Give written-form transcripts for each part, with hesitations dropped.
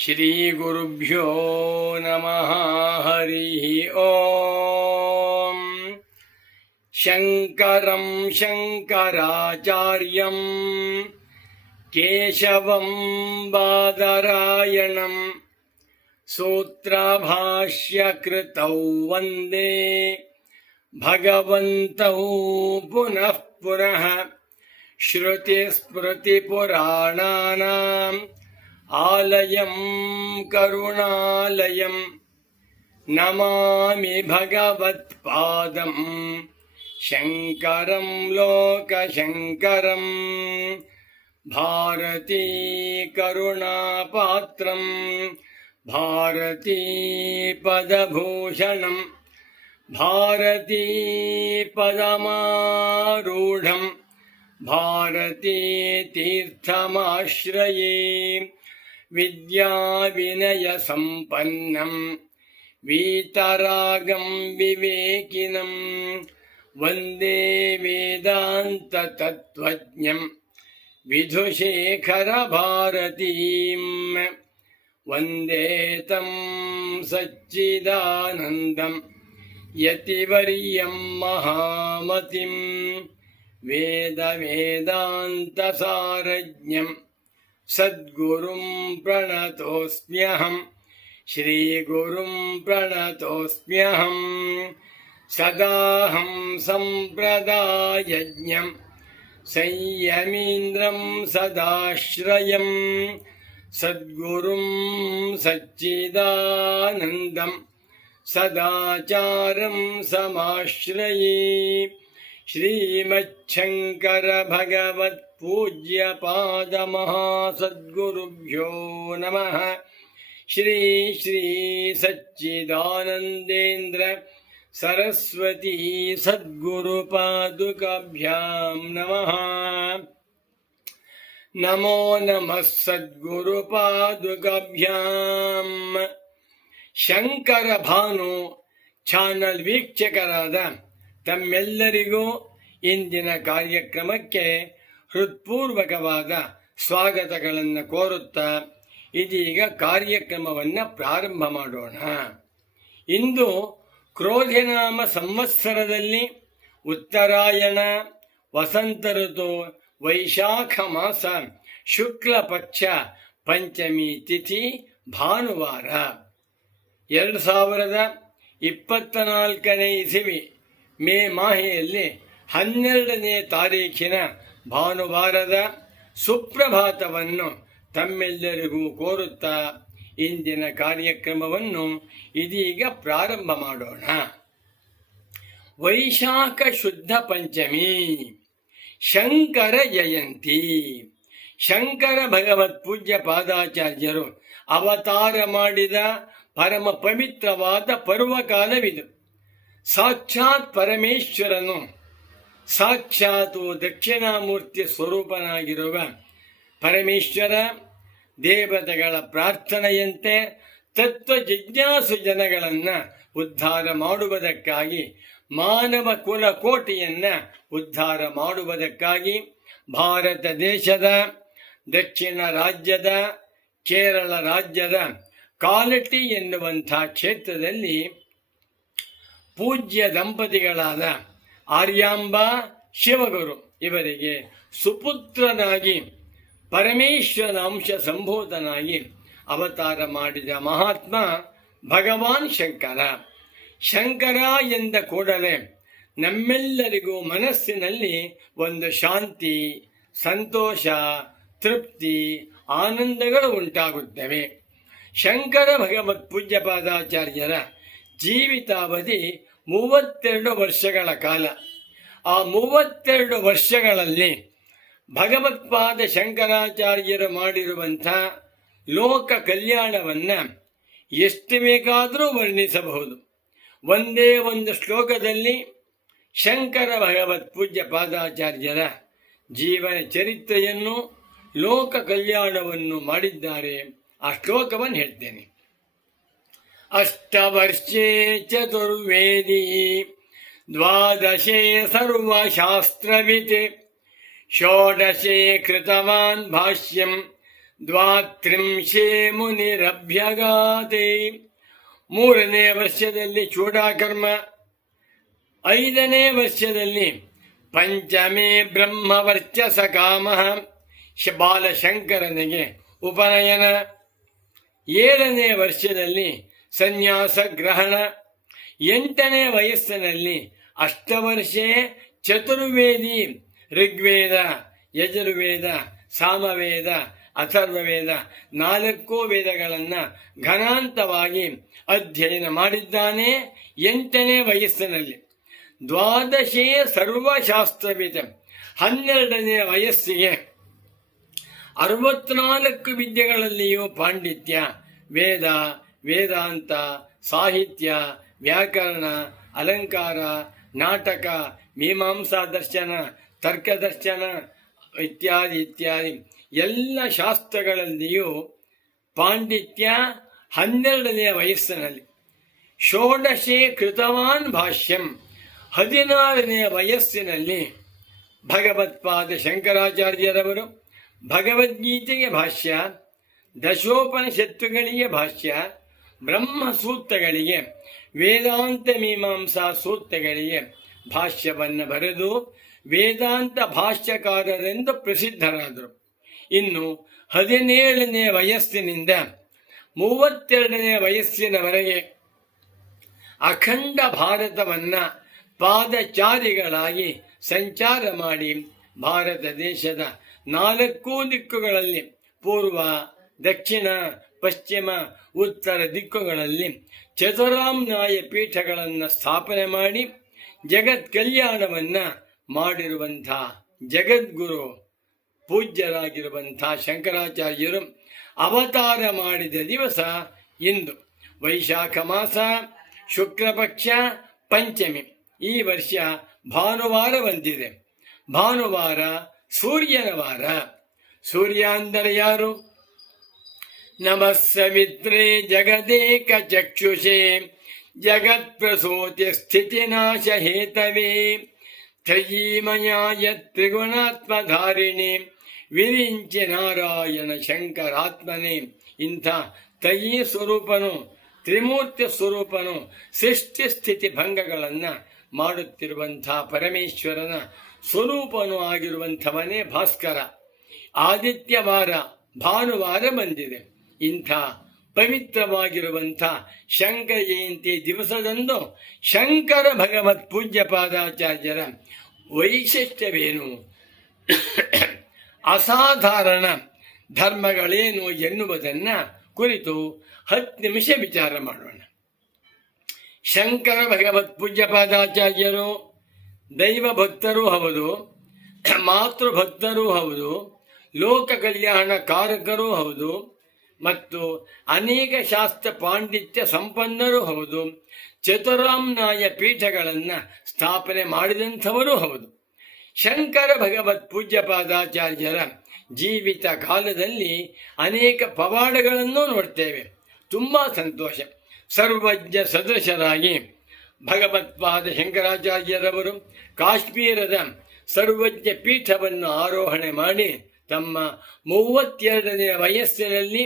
ಶ್ರೀಗುರುಭ್ಯೋ ನಮಃ ಹರಿ ಓಂ. ಶಂಕರಂ ಶಂಕರಾಚಾರ್ಯಂ ಕೇಶವಂ ಬಾದರಾಯಣಂ ಸೂತ್ರಭಾಷ್ಯಕೃತೌ ವಂದೇ ಭಗವಂತೌ ಪುನಃ ಪುನಃ. ಶ್ರುತಿಸ್ಮೃತಿಪುರಾಣಾನಾಂ ಆಲಯಂ ಕರುಣಾಲಯಂ ನಮಾಮಿ ಭಗವತ್ಪಾದಂ ಶಂಕರಂ ಲೋಕಶಂಕರಂ. ಭಾರತೀ ಕರುಣಾಪಾತ್ರಂ ಭಾರತೀ ಪದಭೂಷಣಂ ಭಾರತೀ ಪದಮಾರೂಢಂ ಭಾರತೀ ತೀರ್ಥಮಾಶ್ರಯೇ. ವಿದ್ಯಾವಿನಯ ಸಂಪನ್ನಂ ವೀತರಾಗಂ ವಿವೇಕಿನಂ ವಂದೇ ವೇದಾಂತ ತತ್ವಜ್ಞಂ ವಿಧುಶೇಖರ ಭಾರತೀಂ. ವಂದೇ ತಂ ಸಚ್ಚಿದಾನಂದಂ ಯತಿವರ್ಯಂ ಮಹಾಮತಿಂ ವೇದ ವೇದಾಂತ ಸಾರಜ್ಞಂ ಸದ್ಗುರುಂ ಪ್ರಣತೋಸ್ಮ್ಯಹಂ. ಶ್ರೀಗುರುಂ ಪ್ರಣತೋಸ್ಮ್ಯಹಂ. ಸದಾಹಂ ಸಂಪ್ರದಾಯಜ್ಞಂ ಸಂಯಮೀಂದ್ರಂ ಸದಾಶ್ರಯಂ ಸದ್ಗುರುಂ ಸಚ್ಚಿದಾನಂದಂ ಸದಾಚಾರಂ ಸಮಾಶ್ರಯೇ. ಶ್ರೀಮಚ್ಛಂಕರ ಭಗವತ್ ಪೂಜ್ಯ ಪಾದ ಮಹಾಸದ್ಗುರುಭ್ಯೋ ನಮಃ. ಶ್ರೀ ಶ್ರೀ ಸಚ್ಚಿದಾನಂದೇಂದ್ರ ಸರಸ್ವತಿ ಸದ್ಗುರು ಪಾದುಕಾಭ್ಯಾಂ ನಮಃ. ನಮೋ ನಮಃ ಸದ್ಗುರು ಪಾದುಕಾಭ್ಯಾಂ. ಶಂಕರ ಭಾನು ಚಾನಲ್ ವೀಕ್ಷಕರಾದ ತಮ್ಮೆಲ್ಲರಿಗೂ ಇಂದಿನ ಕಾರ್ಯಕ್ರಮಕ್ಕೆ ಹೃತ್ಪೂರ್ವಕವಾದ ಸ್ವಾಗತಗಳನ್ನು ಕೋರುತ್ತಾ ಇದೀಗ ಕಾರ್ಯಕ್ರಮವನ್ನು ಪ್ರಾರಂಭ ಮಾಡೋಣ. ಇಂದು ಕ್ರೋಧಿನಾಮ ಸಂವತ್ಸರದಲ್ಲಿ ಉತ್ತರಾಯಣ ವಸಂತ ಋತು ವೈಶಾಖ ಮಾಸ ಶುಕ್ಲ ಪಕ್ಷ ಪಂಚಮಿ ತಿಥಿ ಭಾನುವಾರ. 2024 ಇಸವಿ ಮೇ ಮಾಹೆಯಲ್ಲಿ 12ನೇ ತಾರೀಖಿನ ಭಾನುವಾರದ ಸುಪ್ರಭಾತವನ್ನು ತಮ್ಮೆಲ್ಲರಿಗೂ ಕೋರುತ್ತಾ ಇಂದಿನ ಕಾರ್ಯಕ್ರಮವನ್ನು ಇದೀಗ ಪ್ರಾರಂಭ ಮಾಡೋಣ. ವೈಶಾಖ ಶುದ್ಧ ಪಂಚಮಿ ಶಂಕರ ಜಯಂತಿ. ಶಂಕರ ಭಗವತ್ ಪೂಜ್ಯ ಪಾದಾಚಾರ್ಯರು ಅವತಾರ ಮಾಡಿದ ಪರಮ ಪವಿತ್ರವಾದ ಪರ್ವಕಾಲವಿದು. ಸಾಕ್ಷಾತ್ ಪರಮೇಶ್ವರನು ಸಾಕ್ಷಾತ್ ದಕ್ಷಿಣಾಮೂರ್ತಿ ಸ್ವರೂಪನಾಗಿರುವ ಪರಮೇಶ್ವರ ದೇವತೆಗಳ ಪ್ರಾರ್ಥನೆಯಂತೆ ತತ್ವ ಜಿಜ್ಞಾಸು ಜನಗಳನ್ನು ಉದ್ಧಾರ ಮಾಡುವುದಕ್ಕಾಗಿ, ಮಾನವ ಕುಲಕೋಟಿಯನ್ನು ಉದ್ಧಾರ ಮಾಡುವುದಕ್ಕಾಗಿ ಭಾರತ ದೇಶದ ದಕ್ಷಿಣ ರಾಜ್ಯದ ಕೇರಳ ರಾಜ್ಯದ ಕಾಲಟಿ ಎನ್ನುವಂಥ ಕ್ಷೇತ್ರದಲ್ಲಿ ಪೂಜ್ಯ ದಂಪತಿಗಳಾದ ಆರ್ಯಾಂಬ ಶಿವಗುರು ಇವರಿಗೆ ಸುಪುತ್ರನಾಗಿ ಪರಮೇಶ್ವರನ ಅಂಶ ಸಂಭೂತನಾಗಿ ಅವತಾರ ಮಾಡಿದ ಮಹಾತ್ಮ ಭಗವಾನ್ ಶಂಕರ. ಶಂಕರ ಎಂದ ಕೂಡಲೇ ನಮ್ಮೆಲ್ಲರಿಗೂ ಮನಸ್ಸಿನಲ್ಲಿ ಒಂದು ಶಾಂತಿ, ಸಂತೋಷ, ತೃಪ್ತಿ, ಆನಂದಗಳು ಉಂಟಾಗುತ್ತವೆ. ಶಂಕರ ಭಗವತ್ ಪೂಜ್ಯ ಪಾದಾಚಾರ್ಯರ ಜೀವಿತಾವಧಿ 32 ವರ್ಷಗಳ ಕಾಲ. ಆ 32 ವರ್ಷಗಳಲ್ಲಿ ಭಗವತ್ಪಾದ ಶಂಕರಾಚಾರ್ಯರು ಮಾಡಿರುವಂಥ ಲೋಕ ಕಲ್ಯಾಣವನ್ನು ಎಷ್ಟು ಬೇಕಾದರೂ ವರ್ಣಿಸಬಹುದು. ಒಂದೇ ಒಂದು ಶ್ಲೋಕದಲ್ಲಿ ಶಂಕರ ಭಗವತ್ ಪೂಜ್ಯ ಪಾದಾಚಾರ್ಯರ ಜೀವನ ಚರಿತ್ರೆಯನ್ನು, ಲೋಕ ಕಲ್ಯಾಣವನ್ನು ಮಾಡಿದ್ದಾರೆ. ಆ ಶ್ಲೋಕವನ್ನು ಹೇಳ್ತೇನೆ. ಅಷ್ಟವರ್ಷೇ ಚತುರ್ವೇದಿ ದ್ವಾದಶೇ ಸರ್ವಶಾಸ್ತ್ರವಿತ್ ಷೋಡಶೇ ಕೃತವಾನ್ ಭಾಷ್ಯಂ ದ್ವಾತ್ರಿಂಶೇ ಮುನಿರಭ್ಯಗಾತೆ. 3ನೇ ವರ್ಷದಲ್ಲಿ ಚೂಡಾಕರ್ಮ, 5ನೇ ವರ್ಷದಲ್ಲಿ ಪಂಚಮೇ ಬ್ರಹ್ಮವರ್ಚಸ ಕಾಮ, ಬಾಲಶಂಕರನಿಗೆ ಉಪನಯನ. 7ನೇ ವರ್ಷದಲ್ಲಿ ಸನ್ಯಾಸ ಗ್ರಹಣ. 8ನೇ ವಯಸ್ಸಿನಲ್ಲಿ ಅಷ್ಟವರ್ಷೇ ಚತುರ್ವೇದಿ, ಋಗ್ವೇದ, ಯಜುರ್ವೇದ, ಸಾಮವೇದ, ಅಥರ್ವವೇದ 4 ವೇದಗಳನ್ನು ಘನಾಂತವಾಗಿ ಅಧ್ಯಯನ ಮಾಡಿದ್ದಾನೆ 8ನೇ ವಯಸ್ಸಿನಲ್ಲಿ. 12 ಸರ್ವಶಾಸ್ತ್ರವಿದೆ. 12ನೇ ವಯಸ್ಸಿಗೆ 64 ವಿದ್ಯೆಗಳಲ್ಲಿಯೂ ಪಾಂಡಿತ್ಯ, ವೇದ, ವೇದಾಂತ, ಸಾಹಿತ್ಯ, ವ್ಯಾಕರಣ, ಅಲಂಕಾರ, ನಾಟಕ, ಮೀಮಾಂಸಾ ದರ್ಶನ, ತರ್ಕದರ್ಶನ ಇತ್ಯಾದಿ ಇತ್ಯಾದಿ ಎಲ್ಲ ಶಾಸ್ತ್ರಗಳಲ್ಲಿಯೂ ಪಾಂಡಿತ್ಯ 12ನೇ ವಯಸ್ಸಿನಲ್ಲಿ. 16 ಕೃತವಾನ್ ಭಾಷ್ಯಂ. 16ನೇ ವಯಸ್ಸಿನಲ್ಲಿ ಭಗವತ್ಪಾದ ಶಂಕರಾಚಾರ್ಯರವರು ಭಗವದ್ಗೀತೆಗೆ ಭಾಷ್ಯ, ದಶೋಪನಿಷತ್ತುಗಳಿಗೆ ಭಾಷ್ಯ, ಬ್ರಹ್ಮಸೂತ್ರಗಳಿಗೆ, ವೇದಾಂತ ಮೀಮಾಂಸಾ ಸೂತ್ರಗಳಿಗೆ ಭಾಷ್ಯವನ್ನು ಬರೆದು ವೇದಾಂತ ಭಾಷ್ಯಕಾರರೆಂದು ಪ್ರಸಿದ್ಧರಾದರು. ಇನ್ನು 17ನೇ ವಯಸ್ಸಿನಿಂದ 32ನೇ ವಯಸ್ಸಿನವರೆಗೆ ಅಖಂಡ ಭಾರತವನ್ನ ಪಾದಚಾರಿಗಳಾಗಿ ಸಂಚಾರ ಮಾಡಿ ಭಾರತ ದೇಶದ 4 ದಿಕ್ಕುಗಳಲ್ಲಿ, ಪೂರ್ವ, ದಕ್ಷಿಣ, ಪಶ್ಚಿಮ, ಉತ್ತರ ದಿಕ್ಕುಗಳಲ್ಲಿ ಚತುರಾಮ್ನಾಯ ಪೀಠಗಳನ್ನು ಸ್ಥಾಪನೆ ಮಾಡಿ ಜಗತ್ ಕಲ್ಯಾಣವನ್ನು ಮಾಡಿರುವಂಥ ಜಗದ್ಗುರು ಪೂಜ್ಯರಾಗಿರುವಂಥ ಶಂಕರಾಚಾರ್ಯರು ಅವತಾರ ಮಾಡಿದ ದಿವಸ ಇಂದು. ವೈಶಾಖ ಮಾಸ, ಶುಕ್ಲಪಕ್ಷ, ಪಂಚಮಿ. ಈ ವರ್ಷ ಭಾನುವಾರ ಬಂದಿದೆ. ಭಾನುವಾರ ಸೂರ್ಯನ ವಾರ. ಸೂರ್ಯ ಅಂದರೆ ಯಾರು? ನಮಃ ಸವಿತ್ರೇ ಜಗದೇಕ ಚಕ್ಷುಷೇ ಜಗತ್ ಪ್ರಸೂತಿ ಸ್ಥಿತಿನಾಶ ಹೇತವೇ ತ್ರಯೀಮಯಾಯ ತ್ರಿಗುಣಾತ್ಮಧಾರಿಣಿ ವಿರಿಂಚಿ ನಾರಾಯಣ ಶಂಕರಾತ್ಮನೇ. ಇಂಥ ತ್ರಯೀ ಸ್ವರೂಪನು, ತ್ರಿಮೂರ್ತಿ ಸ್ವರೂಪನು, ಸೃಷ್ಟಿ ಸ್ಥಿತಿ ಭಂಗಗಳನ್ನು ಮಾಡುತ್ತಿರುವಂಥ ಪರಮೇಶ್ವರನ ಸ್ವರೂಪನು ಆಗಿರುವಂಥವನೇ ಭಾಸ್ಕರ. ಆದಿತ್ಯವಾರ ಭಾನುವಾರ ಬಂದಿದೆ. ಇಂಥ ಪವಿತ್ರವಾಗಿರುವಂಥ ಶಂಕರ ಜಯಂತಿ ದಿವಸದಂದು ಶಂಕರ ಭಗವತ್ ಪೂಜ್ಯ ಪಾದಾಚಾರ್ಯರ ವೈಶಿಷ್ಟ್ಯವೇನು, ಅಸಾಧಾರಣ ಧರ್ಮಗಳೇನು ಎನ್ನುವುದನ್ನು ಕುರಿತು 10 ನಿಮಿಷ ವಿಚಾರ ಮಾಡೋಣ. ಶಂಕರ ಭಗವತ್ ಪೂಜ್ಯ ಪಾದಾಚಾರ್ಯರು ದೈವ ಭಕ್ತರೂ ಹೌದು, ಮಾತೃಭಕ್ತರೂ ಹೌದು, ಲೋಕ ಕಲ್ಯಾಣ ಕಾರಕರೂ ಹೌದು, ಮತ್ತು ಅನೇಕ ಶಾಸ್ತ್ರ ಪಾಂಡಿತ್ಯ ಸಂಪನ್ನರೂ ಹೌದು. ಚತುರಾಮ್ನಾಯ ಪೀಠಗಳನ್ನು ಸ್ಥಾಪನೆ ಮಾಡಿದಂಥವರೂ ಹೌದು. ಶಂಕರ ಭಗವತ್ ಪೂಜ್ಯ ಪಾದಾಚಾರ್ಯರ ಜೀವಿತ ಕಾಲದಲ್ಲಿ ಅನೇಕ ಪವಾಡಗಳನ್ನು ನೋಡ್ತೇವೆ. ತುಂಬ ಸಂತೋಷ. ಸರ್ವಜ್ಞ ಸದೃಶರಾಗಿ ಭಗವತ್ಪಾದ ಶಂಕರಾಚಾರ್ಯರವರು ಕಾಶ್ಮೀರದ ಸರ್ವಜ್ಞ ಪೀಠವನ್ನು ಆರೋಹಣೆ ಮಾಡಿ ತಮ್ಮ 32ನೇ ವಯಸ್ಸಿನಲ್ಲಿ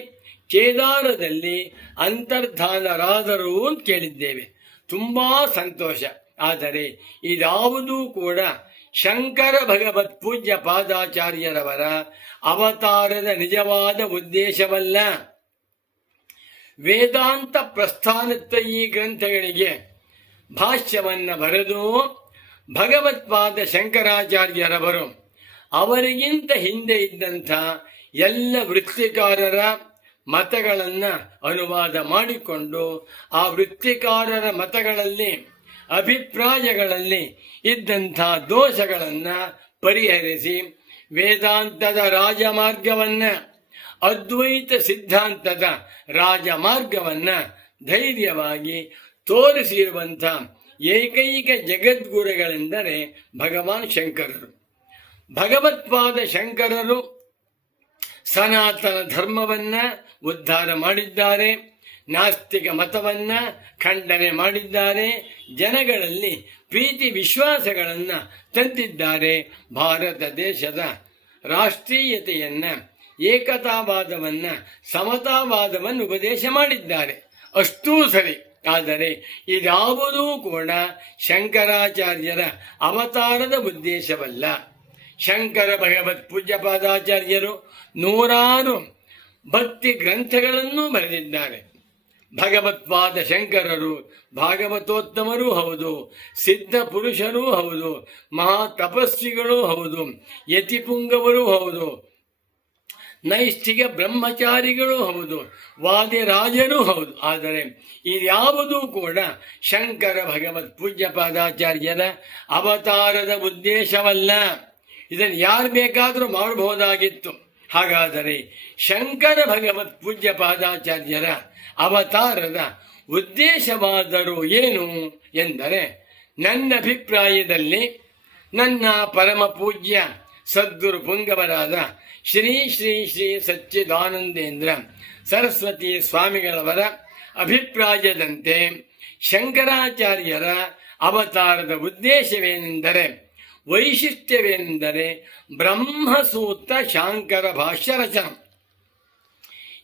ಕೇದಾರದಲ್ಲಿ ಅಂತರ್ಧಾನರಾದರು ಅಂತ ಕೇಳಿದ್ದೇವೆ. ತುಂಬ ಸಂತೋಷ. ಆದರೆ ಇದಾವುದೂ ಕೂಡ ಶಂಕರ ಭಗವತ್ ಪೂಜ್ಯ ಪಾದಾಚಾರ್ಯರವರ ಅವತಾರದ ನಿಜವಾದ ಉದ್ದೇಶವಲ್ಲ. ವೇದಾಂತ ಪ್ರಸ್ಥಾನತ್ರಯೀ ಗ್ರಂಥಗಳಿಗೆ ಭಾಷ್ಯವನ್ನು ಬರೆದು ಭಗವತ್ಪಾದ ಶಂಕರಾಚಾರ್ಯರವರು ಅವರಿಗಿಂತ ಹಿಂದೆ ಇದ್ದಂಥ ಎಲ್ಲ ವೃತ್ತಿಕಾರರ ಮತಗಳನ್ನು ಅನುವಾದ ಮಾಡಿಕೊಂಡು ಆ ವೃತ್ತಿಕಾರರ ಮತಗಳಲ್ಲಿ, ಅಭಿಪ್ರಾಯಗಳಲ್ಲಿ ಇದ್ದಂಥ ದೋಷಗಳನ್ನು ಪರಿಹರಿಸಿ ವೇದಾಂತದ ರಾಜಮಾರ್ಗವನ್ನು, ಅದ್ವೈತ ಸಿದ್ಧಾಂತದ ರಾಜಮಾರ್ಗವನ್ನು ಧೈರ್ಯವಾಗಿ ತೋರಿಸಿರುವಂಥ ಏಕೈಕ ಜಗದ್ಗುರುಗಳೆಂದರೆ ಭಗವಾನ್ ಶಂಕರರು. ಭಗವತ್ಪಾದ ಶಂಕರರು ಸನಾತನ ಧರ್ಮವನ್ನು ಉದ್ಧಾರ ಮಾಡಿದ್ದಾರೆ, ನಾಸ್ತಿಕ ಮತವನ್ನು ಖಂಡನೆ ಮಾಡಿದ್ದಾರೆ, ಜನಗಳಲ್ಲಿ ಪ್ರೀತಿ ವಿಶ್ವಾಸಗಳನ್ನು ತಂದಿದ್ದಾರೆ. ಭಾರತ ದೇಶದ ರಾಷ್ಟ್ರೀಯತೆಯನ್ನು ಏಕತಾವಾದವನ್ನ ಸಮತಾವಾದವನ್ನು ಉಪದೇಶ ಮಾಡಿದ್ದಾರೆ. ಅಷ್ಟೂ ಸರಿ. ಆದರೆ ಇದ್ಯಾವುದೂ ಕೂಡ ಶಂಕರಾಚಾರ್ಯರ ಅವತಾರದ ಉದ್ದೇಶವಲ್ಲ. ಶಂಕರ ಭಗವತ್ ಪೂಜ್ಯ ಪಾದಾಚಾರ್ಯರು ನೂರಾರು ಭಕ್ತಿ ಗ್ರಂಥಗಳನ್ನು ಬರೆದಿದ್ದಾರೆ. ಭಗವತ್ಪಾದ ಶಂಕರರು ಭಾಗವತೋತ್ತಮರೂ ಹೌದು, ಸಿದ್ಧ ಪುರುಷರೂ ಹೌದು, ಮಹಾ ತಪಸ್ವಿಗಳೂ ಹೌದು, ಯತಿಪುಂಗವರೂ ಹೌದು, ನೈಷ್ಠಿಕ ಬ್ರಹ್ಮಚಾರಿಗಳೂ ಹೌದು, ವಾದಿರಾಜರೂ ಹೌದು. ಆದರೆ ಇದ್ಯಾವುದೂ ಕೂಡ ಶಂಕರ ಭಗವತ್ ಪೂಜ್ಯ ಪಾದಾಚಾರ್ಯರ ಅವತಾರದ ಉದ್ದೇಶವಲ್ಲ. ಇದನ್ನು ಯಾರು ಬೇಕಾದರೂ ಮಾಡಬಹುದಾಗಿತ್ತು. ಹಾಗಾದರೆ ಶಂಕರ ಭಗವತ್ ಪೂಜ್ಯ ಪಾದಾಚಾರ್ಯರ ಅವತಾರದ ಉದ್ದೇಶವಾದರೂ ಏನು ಎಂದರೆ, ನನ್ನ ಅಭಿಪ್ರಾಯದಲ್ಲಿ ನನ್ನ ಪರಮ ಪೂಜ್ಯ ಸದ್ಗುರು ಪುಂಗವರಾದ ಶ್ರೀ ಶ್ರೀ ಶ್ರೀ ಸಚ್ಚಿದಾನಂದೇಂದ್ರ ಸರಸ್ವತಿ ಸ್ವಾಮಿಗಳವರ ಅಭಿಪ್ರಾಯದಂತೆ ಶಂಕರಾಚಾರ್ಯರ ಅವತಾರದ ಉದ್ದೇಶವೇನೆಂದರೆ, ವೈಶಿಷ್ಟ್ಯವೆಂದರೆ ಬ್ರಹ್ಮಸೂತ್ರ ಶಾಂಕರ ಭಾಷ್ಯ ರಚನೆ.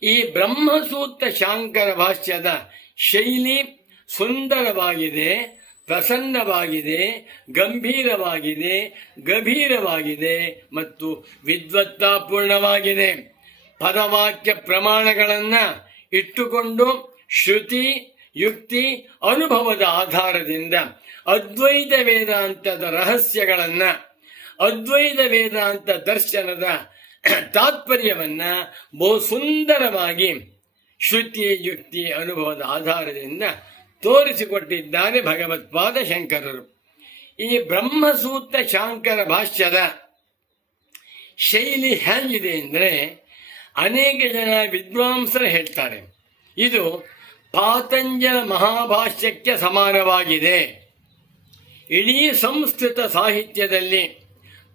ಈ ಬ್ರಹ್ಮಸೂತ್ರ ಶಾಂಕರ ಭಾಷ್ಯದ ಶೈಲಿ ಸುಂದರವಾಗಿದೆ, ಪ್ರಸನ್ನವಾಗಿದೆ, ಗಂಭೀರವಾಗಿದೆ, ಗಭೀರವಾಗಿದೆ ಮತ್ತು ವಿದ್ವತ್ತಾಪೂರ್ಣವಾಗಿದೆ. ಪದವಾಕ್ಯ ಪ್ರಮಾಣಗಳನ್ನು ಇಟ್ಟುಕೊಂಡು ಶ್ರುತಿ, ಯುಕ್ತಿ, ಅನುಭವದ ಆಧಾರದಿಂದ ಅದ್ವೈತ ವೇದಾಂತದ ರಹಸ್ಯಗಳನ್ನು, ಅದ್ವೈತ ವೇದಾಂತ ದರ್ಶನದ ತಾತ್ಪರ್ಯವನ್ನ ಬಹು ಸುಂದರವಾಗಿ ಶ್ರುತಿ, ಯುಕ್ತಿ, ಅನುಭವದ ಆಧಾರದಿಂದ ತೋರಿಸಿಕೊಟ್ಟಿದ್ದಾರೆ ಭಗವತ್ಪಾದ ಶಂಕರರು. ಈ ಬ್ರಹ್ಮಸೂತ್ರ ಶಾಂಕರ ಭಾಷ್ಯದ ಶೈಲಿ ಹೇಗಿದೆ ಅಂದರೆ, ಅನೇಕ ಜನ ವಿದ್ವಾಂಸರು ಹೇಳ್ತಾರೆ ಇದು ಪಾತಂಜಲ ಮಹಾಭಾಷ್ಯಕ್ಕೆ ಸಮಾನವಾಗಿದೆ. ಇಡೀ ಸಂಸ್ಕೃತ ಸಾಹಿತ್ಯದಲ್ಲಿ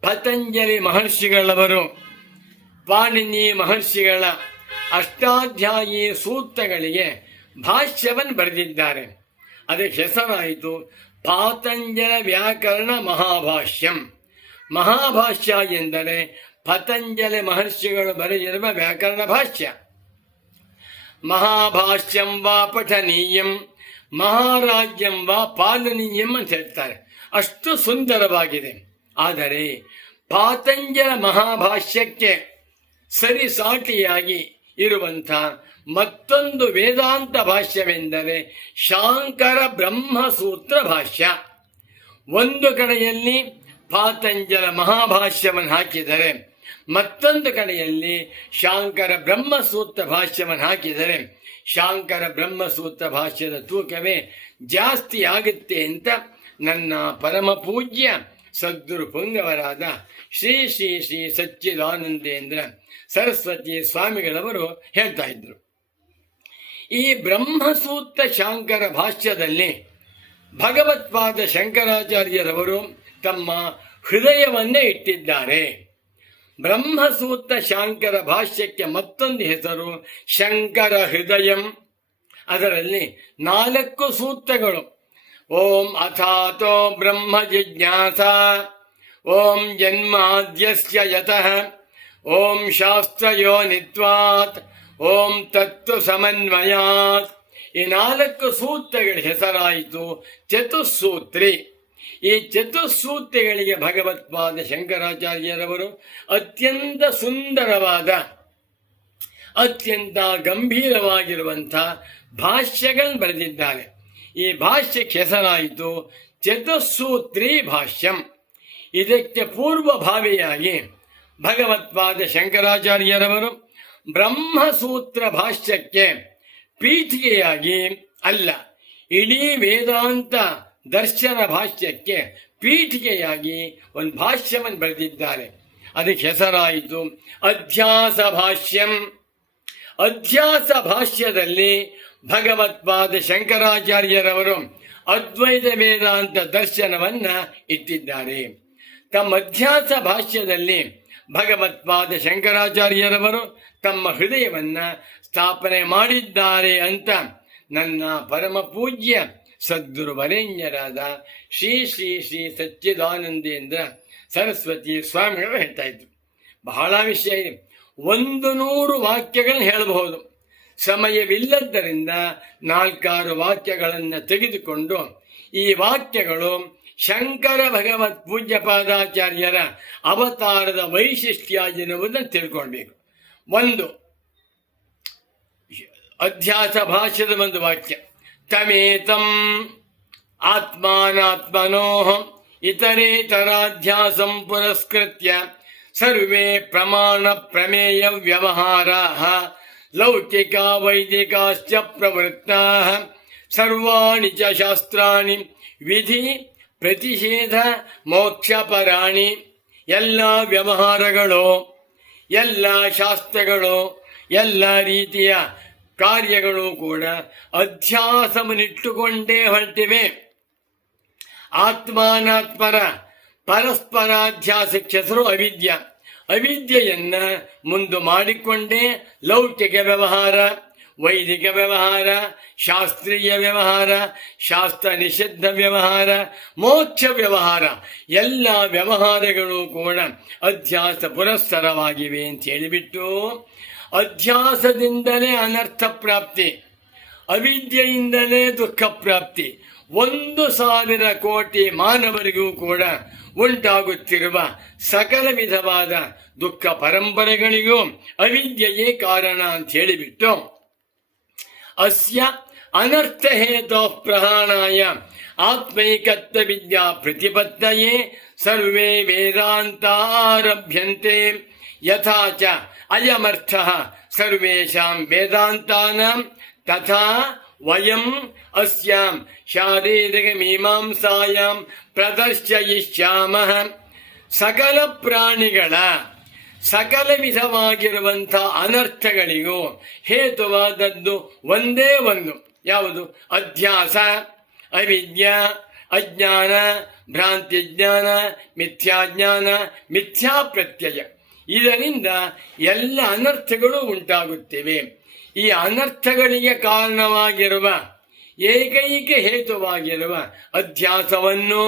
ಪತಂಜಲಿ ಮಹರ್ಷಿಗಳವರು ಪಾಣಿನಿ ಮಹರ್ಷಿಗಳ ಅಷ್ಟಾಧ್ಯಾಯಿ ಸೂತ್ರಗಳಿಗೆ ಭಾಷ್ಯವನ್ನು ಬರೆದಿದ್ದಾರೆ. ಅದಕ್ಕೆ ಹೆಸರಾಯಿತು ಪಾತಂಜಲ ವ್ಯಾಕರಣ ಮಹಾಭಾಷ್ಯಂ. ಮಹಾಭಾಷ್ಯ ಎಂದರೆ ಪತಂಜಲಿ ಮಹರ್ಷಿಗಳು ಬರೆದಿರುವ ವ್ಯಾಕರಣ ಭಾಷ್ಯ. ಮಹಾಭಾಷ್ಯಂ ವಾ ಪಠನೀಯಂ, ಮಹಾರಾಜ್ಯಂ ವಾ ಪಾಲನೀಯಂ ಅಂತ ಹೇಳ್ತಾರೆ. ಅಷ್ಟು ಸುಂದರವಾಗಿದೆ. ಆದರೆ ಪಾತಂಜಲ ಮಹಾಭಾಷ್ಯಕ್ಕೆ ಸರಿಸಾಟಿಯಾಗಿ ಇರುವಂಥ ಮತ್ತೊಂದು ವೇದಾಂತ ಭಾಷ್ಯವೆಂದರೆ ಶಾಂಕರ ಬ್ರಹ್ಮಸೂತ್ರ ಭಾಷ್ಯ. ಒಂದು ಕಡೆಯಲ್ಲಿ ಪಾತಂಜಲ ಮಹಾಭಾಷ್ಯವನ್ನು ಹಾಕಿದರೆ, ಮತ್ತೊಂದು ಕಡೆಯಲ್ಲಿ ಶಾಂಕರ ಬ್ರಹ್ಮಸೂತ್ರ ಭಾಷ್ಯವನ್ನು ಹಾಕಿದರೆ ಶಾಂಕರ ಬ್ರಹ್ಮಸೂತ್ರ ಭಾಷ್ಯದ ತೂಕವೇ ಜಾಸ್ತಿ ಆಗುತ್ತೆ ಅಂತ ನನ್ನ ಪರಮ ಪೂಜ್ಯ ಸದ್ಗುರು ಪುಂಗವರಾದ ಶ್ರೀ ಶ್ರೀ ಶ್ರೀ ಸಚ್ಚಿದಾನಂದೇಂದ್ರ ಸರಸ್ವತಿ ಸ್ವಾಮಿಗಳವರು ಹೇಳ್ತಾ ಇದ್ರು. ಈ ಬ್ರಹ್ಮಸೂತ್ರ ಶಾಂಕರ ಭಾಷ್ಯದಲ್ಲಿ ಭಗವತ್ಪಾದ ಶಂಕರಾಚಾರ್ಯರವರು ತಮ್ಮ ಹೃದಯವನ್ನೇ ಇಟ್ಟಿದ್ದಾರೆ. ಬ್ರಹ್ಮಸೂತ್ರ ಶಾಂಕರ ಭಾಷ್ಯಕ್ಕೆ ಮತ್ತೊಂದು ಹೆಸರು ಶಂಕರ ಹೃದಯಂ. ಅದರಲ್ಲಿ 4 ಸೂತ್ರಗಳು. ಓಂ ಅಥಾತೋ ಬ್ರಹ್ಮ ಜಿಜ್ಞಾಸ, ಓಂ ಜನ್ಮಾದ್ಯಸ್ಯ ಯತಃ, ಓಂ ಶಾಸ್ತ್ರಯೋನಿತ್ವಾತ್, ಓಂ ತತ್ವ ಸಮನ್ವಯಾತ್. ಈ 4 ಸೂತ್ರಗಳ ಹೆಸರಾಯಿತು ಚತುಸ್ಸೂತ್ರಿ. ಈ ಚತುಸ್ಸೂತ್ರಿಗಳಿಗೆ ಭಗವತ್ಪಾದ ಶಂಕರಾಚಾರ್ಯರವರು ಅತ್ಯಂತ ಸುಂದರವಾದ, ಅತ್ಯಂತ ಗಂಭೀರವಾಗಿರುವಂಥ ಭಾಷ್ಯಗಳನ್ನು ಬರೆದಿದ್ದಾರೆ. ಈ ಭಾಷ್ಯಕ್ಕೆ ಹೆಸರಾಯಿತು ಚತುಸ್ಸೂತ್ರಿ ಭಾಷ್ಯಂ. ಇದಕ್ಕೆ ಪೂರ್ವಭಾವಿಯಾಗಿ ಭಗವತ್ಪಾದ ಶಂಕರಾಚಾರ್ಯರವರು ಬ್ರಹ್ಮಸೂತ್ರ ಭಾಷ್ಯಕ್ಕೆ ಪೀಠಿಕೆಯಾಗಿ ಅಲ್ಲ, ಇಡೀ ವೇದಾಂತ ದರ್ಶನ ಭಾಷ್ಯಕ್ಕೆ ಪೀಠಿಕೆಯಾಗಿ ಒಂದು ಭಾಷ್ಯವನ್ನು ಬರೆದಿದ್ದಾರೆ. ಅದಕ್ಕೆ ಹೆಸರಾಯಿತು ಅಧ್ಯಾಸ ಭಾಷ್ಯಂ. ಅಧ್ಯಾಸ ಭಾಷ್ಯದಲ್ಲಿ ಭಗವತ್ಪಾದ ಶಂಕರಾಚಾರ್ಯರವರು ಅದ್ವೈತ ವೇದಾಂತ ದರ್ಶನವನ್ನ ಇಟ್ಟಿದ್ದಾರೆ. ತಮ್ಮ ಅಧ್ಯಾಸ ಭಾಷ್ಯದಲ್ಲಿ ಭಗವತ್ಪಾದ ಶಂಕರಾಚಾರ್ಯರವರು ತಮ್ಮ ಹೃದಯವನ್ನ ಸ್ಥಾಪನೆ ಮಾಡಿದ್ದಾರೆ ಅಂತ ನನ್ನ ಪರಮ ಪೂಜ್ಯ ಸದ್ಗುರು ವರೇಣ್ಯರಾದ ಶ್ರೀ ಶ್ರೀ ಶ್ರೀ ಸಚ್ಚಿದಾನಂದೇಂದ್ರ ಸರಸ್ವತಿ ಸ್ವಾಮಿಗಳು ಹೇಳ್ತಾ ಇದ್ರು. ಬಹಳ ವಿಷಯ ಇದೆ. 100 ವಾಕ್ಯಗಳನ್ನು ಹೇಳಬಹುದು. ಸಮಯವಿಲ್ಲದ್ದರಿಂದ 4-6 ವಾಕ್ಯಗಳನ್ನು ತೆಗೆದುಕೊಂಡು ಈ ವಾಕ್ಯಗಳು ಶಂಕರ ಭಗವತ್ ಪೂಜ್ಯ ಪಾದಾಚಾರ್ಯರ ಅವತಾರದ ವೈಶಿಷ್ಟ್ಯ ಎನ್ನುವುದನ್ನು ತಿಳ್ಕೊಳ್ಬೇಕು. ಒಂದು ಅಧ್ಯಾಸ ಭಾಷ್ಯದ ಒಂದು ವಾಕ್ಯ, ತಮೇತಂ ಆತ್ಮಾನಾತ್ಮನೋ ಇತರೇತರಾಧ್ಯಾಸಂ ಪುರಸ್ಕೃತ್ಯ ಸರ್ವೇ ಪ್ರಮಾಣ ಪ್ರಮೇಯ ವ್ಯವಹಾರಾಃ ಲೌಕಿಕ ವೈದಿಕಾಶ್ಚ ಪ್ರವೃತ್ತಾಃ ಸರ್ವಾಣಿ ಚ ಶಾಸ್ತ್ರಾಣಿ ವಿಧಿ ಪ್ರತಿಷೇಧ ಮೋಕ್ಷಪರಾಣಿ. ಎಲ್ಲ ವ್ಯವಹಾರಗಳು, ಎಲ್ಲ ಶಾಸ್ತ್ರಗಳು, ಎಲ್ಲ ರೀತಿಯ ಕಾರ್ಯಗಳು ಕೂಡ ಅಧ್ಯಾಸವನ್ನಿಟ್ಟುಕೊಂಡೇ ಹೊರಟಿವೆ. ಆತ್ಮಾನಾತ್ಮರ ಪರಸ್ಪರಾಧ್ಯಾಸಕ್ಕೆ ಹೆಸರು ಅವಿದ್ಯ. ಅವಿದ್ಯೆಯನ್ನ ಮುಂದೆ ಮಾಡಿಕೊಂಡೇ ಲೌಕಿಕ ವ್ಯವಹಾರ, ವೈದಿಕ ವ್ಯವಹಾರ, ಶಾಸ್ತ್ರೀಯ ವ್ಯವಹಾರ, ಶಾಸ್ತ್ರ ನಿಷಿದ್ಧ ವ್ಯವಹಾರ, ಮೋಕ್ಷ ವ್ಯವಹಾರ, ಎಲ್ಲ ವ್ಯವಹಾರಗಳು ಕೂಡ ಅಧ್ಯಾಸ ಪುರಸ್ಸರವಾಗಿವೆ ಅಂತ ಹೇಳಿಬಿಟ್ಟು, ಅಧ್ಯಾಸದಿಂದಲೇ ಅನರ್ಥ ಪ್ರಾಪ್ತಿ, ಅವಿದ್ಯೆಯಿಂದಲೇ ದುಃಖ ಪ್ರಾಪ್ತಿ, 1,000 ಕೋಟಿ ಮಾನವರಿಗೂ ಕೂಡ ಉಂಟಾಗುತ್ತಿರುವ ಸಕಲ ವಿಧವಾದ ದುಃಖ ಪರಂಪರೆಗಳಿಗೂ ಅವಿದ್ಯೆಯೇ ಕಾರಣ ಅಂತ ಹೇಳಿಬಿಟ್ಟು, ಅಸ್ಯ ಅನರ್ಥ ಹೇತೋ ಪ್ರಹಾಣಾಯ ಆತ್ಮೈಕತ್ವ ವಿದ್ಯಾ ಪ್ರತಿಪತ್ತಯೇ ಸರ್ವೇ ವೇದಾಂತಾರಭ್ಯಂತೆ ಯಥಾ ಚ ಅಯಮರ್ಥಃ ಸರ್ವೇಷಾಂ ವೇದಾಂತಾನಾಂ ತಥಾ ವಯಂ ಅಸ್ಯಾಂ ಶಾರೀರಿಕ ಮೀಮಾಂಸಾಯಾಂ ಪ್ರದರ್ಶಯಿಷ್ಯಾಮಃ. ಸಕಲ ಪ್ರಾಣಿಗಳ ಸಕಲ ವಿಧವಾಗಿರುವಂತಹ ಅನರ್ಥಗಳಿಗೂ ಹೇತುವಾದದ್ದು ಒಂದೇ ಒಂದು. ಯಾವುದು? ಅಧ್ಯಾಸ, ಅವಿದ್ಯ, ಅಜ್ಞಾನ, ಭ್ರಾಂತಿಜ್ಞಾನ, ಮಿಥ್ಯಾಜ್ಞಾನ, ಮಿಥ್ಯಾಪ್ರತ್ಯಯ. ಇದರಿಂದ ಎಲ್ಲ ಅನರ್ಥಗಳು ಉಂಟಾಗುತ್ತಿವೆ. ಈ ಅನರ್ಥಗಳಿಗೆ ಕಾರಣವಾಗಿರುವ ಏಕೈಕ ಹೇತುವಾಗಿರುವ ಅಧ್ಯಾಸವನ್ನು